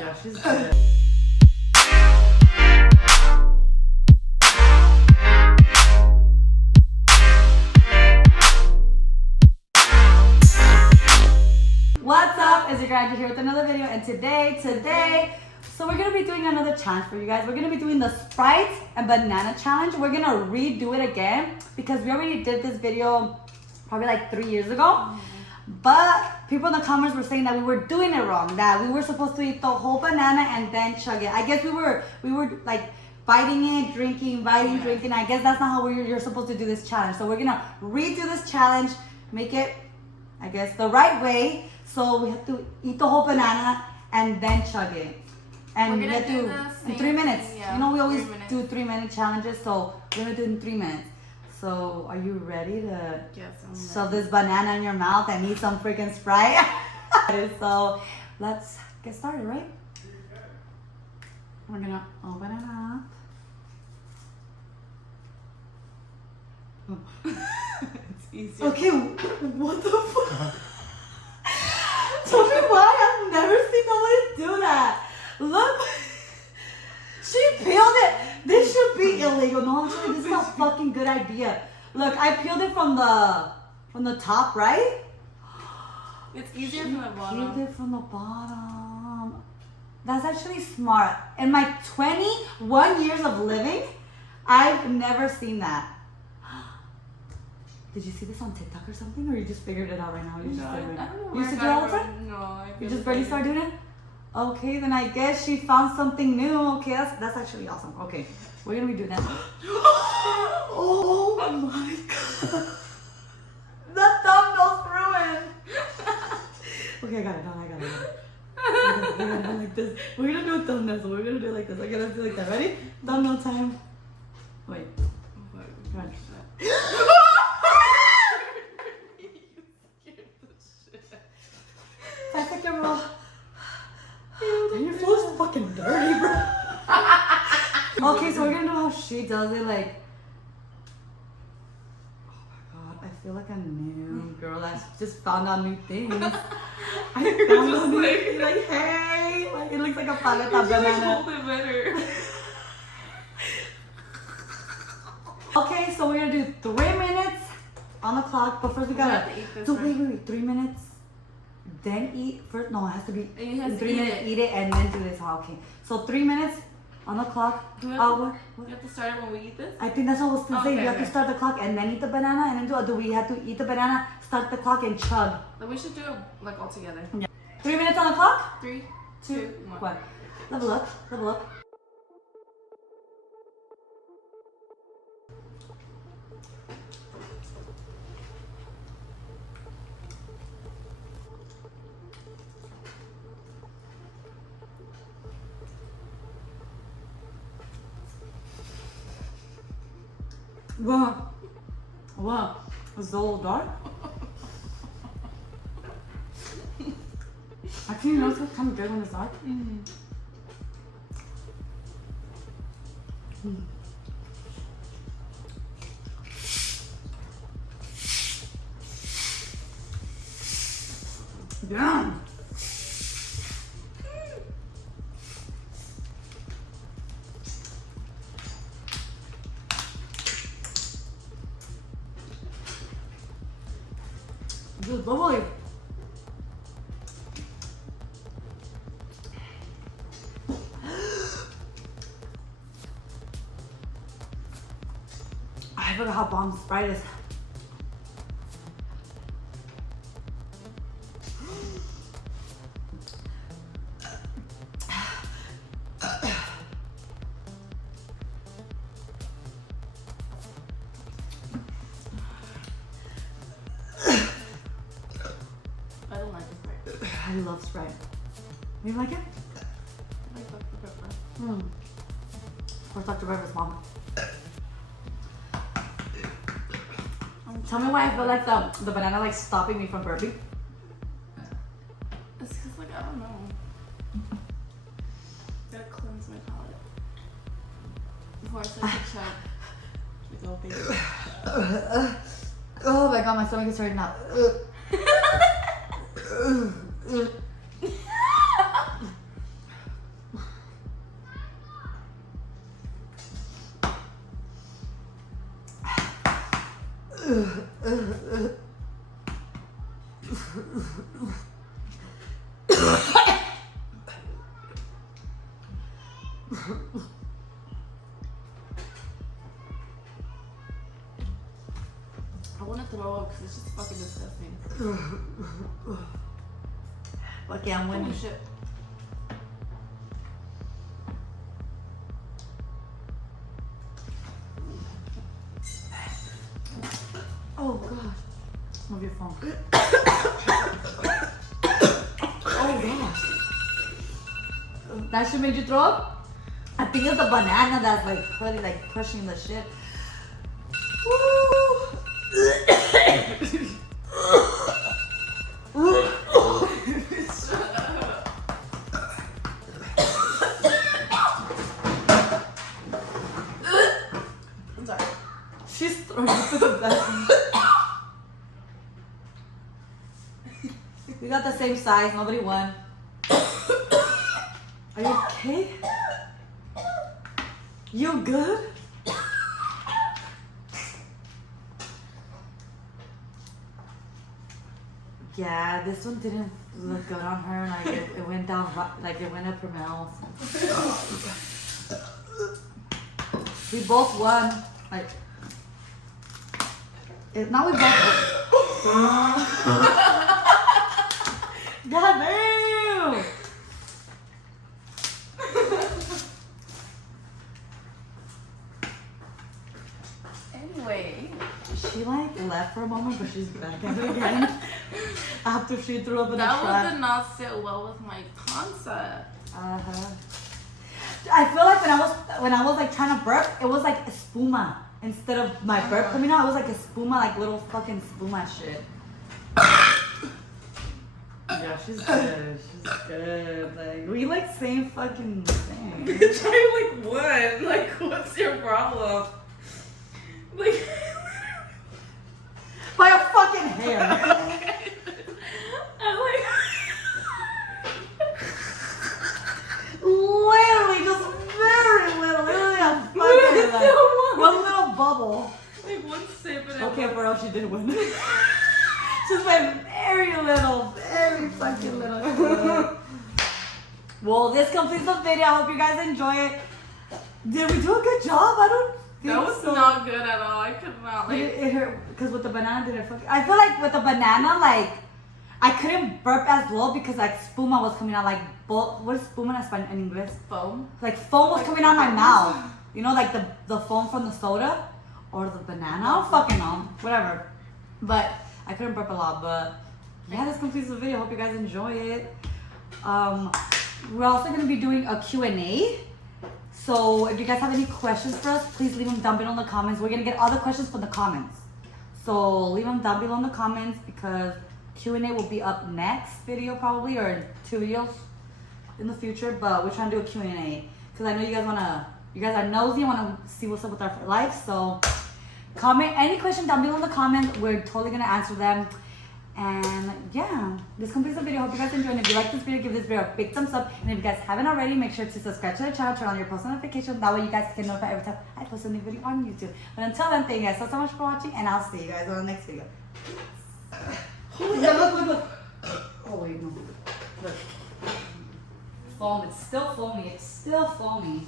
Yeah, she's good. What's up? It's your Grandma here with another video, and today, so we're gonna be doing another challenge for you guys. We're gonna be doing the Sprite and banana challenge. We're gonna redo it again because we already did this video probably like 3 years ago. But people in the comments were saying that we were doing it wrong, that we were supposed to eat the whole banana and then chug it. I guess we were like biting it, drinking. I guess that's not how you're supposed to do this challenge. So we're gonna redo this challenge, make it, I guess, the right way. So we have to eat the whole banana and then chug it. And we have to do in 3 minutes. Yeah, you know, we always do 3-minute challenges, so we're gonna do it in 3 minutes. So are you ready to shove this banana in your mouth and eat some freaking Sprite? So let's get started, right? We're gonna open it up. It's easy. Okay, what the fuck? Tell me why I've never seen nobody do that. Look, she peeled it. This should be illegal. No, actually, this is a fucking good idea. Look, I peeled it from the top, right? It's easier from the bottom. Peeled it from the bottom. That's actually smart. In my 21 years of living, I've never seen that. Did you see this on TikTok or something, or you just figured it out right now? You just I don't know. You used to do it all the time? No, You just barely started doing it? Okay, then I guess she found something new. Okay, that's actually awesome. Okay, we're gonna be doing that. Oh my god. The thumbnail's ruined. Okay, I got it. We're gonna do it like this. We're gonna do a thumbnail, so we're gonna do it like this. I'm gonna do it like that. Ready? Thumbnail time. Wait. Run. That's like your roll. Damn, your flow's fucking dirty, bro. Okay, so we're gonna know how she does it. Like, oh my god, I feel like a new girl that just found out new things. I found out new things. Like, hey, like it looks like a paleta banana. Hold it better. Okay, so we're gonna do 3 minutes on the clock, but first we gotta eat this. So wait, 3 minutes. Then eat first. No, it has to be You have to 3 minutes. Eat it and then do this. Okay. So 3 minutes on the clock. Do we What? You have to start it when we eat this? I think that's what I was gonna say. Okay, You have to start the clock and then eat the banana and then do. Or do we have to eat the banana, start the clock, and chug? Like we should do it like all together. Yeah. 3 minutes on the clock. 3, 2, 2, 1. 1. Level up. Level up. Wow. It's a little dark. Actually, you know it's kind of good when it's dark. Yeah. This is lovely. I forgot how bomb Sprite is. I don't like the Sprite. I love Sprite. You like it? I like Dr. Pepper. Where's Dr. Pepper's mom? Tell me why I feel like the banana like stopping me from burping. It's because like, I don't know. Gotta cleanse my palate. Before I start to chug. With all baby. Oh my god, my stomach is hurting now. I want to throw up because it's just fucking disgusting. Okay, I'm winning. Holy shit. Oh god. Move your phone. Oh gosh. That shit made you throw up? I think it's the banana that's like really like pushing the shit. Woo. I'm sorry. She's throwing up to the bathroom. We got the same size, nobody won. Are you okay? You good? Yeah, this one didn't look good on her. Like it went down, like it went up her mouth. We both won. Like, now we both. God damn! Anyway. She like left for a moment, but she's back at it again. After she threw up in the That trash. one did not sit well with my concept. I feel like when I was like trying to burp, it was like espuma instead of my burp coming out. It was like espuma, like little fucking espuma shit. Yeah, she's good. She's good. Like we like same fucking thing. Bitch, I like won. Like, what's your problem? Like, by a fucking hair. I like. Literally, just very little. Literally a fucking like one little bubble. Like one sip and Okay, for real, she did win. She's been very little, very fucking little. Well, this completes the video. I hope you guys enjoy it. Did we do a good job? I don't think That was so. not good at all. I could not like. It hurt because with the banana did it fuck. I feel like with the banana, like I couldn't burp as well because like spuma was coming out. Like what is spuma in English? Foam. Like foam was coming out my mouth. You know, like the foam from the soda or the banana. I don't fucking know. Whatever. But I couldn't burp a lot. But yeah, this completes the video. Hope you guys enjoy it. We're also gonna be doing a Q&A. So if you guys have any questions for us, please leave them down below in the comments. We're gonna get all the questions from the comments. So leave them down below in the comments because Q&A will be up next video probably, or in 2 videos in the future. But we're trying to do a Q&A because I know you guys are nosy and wanna see what's up with our life. So comment any question down below in the comments. We're totally gonna answer them. And yeah, this completes the video. Hope you guys enjoyed. If you like this video, give this video a big thumbs up. And if you guys haven't already, make sure to subscribe to the channel, turn on your post notifications. That way you guys can notify every time I post a new video on YouTube. But until then, thank you guys so much for watching, and I'll see you guys on the next video. Look. Oh wait, no. Look. Foam, it's still foamy.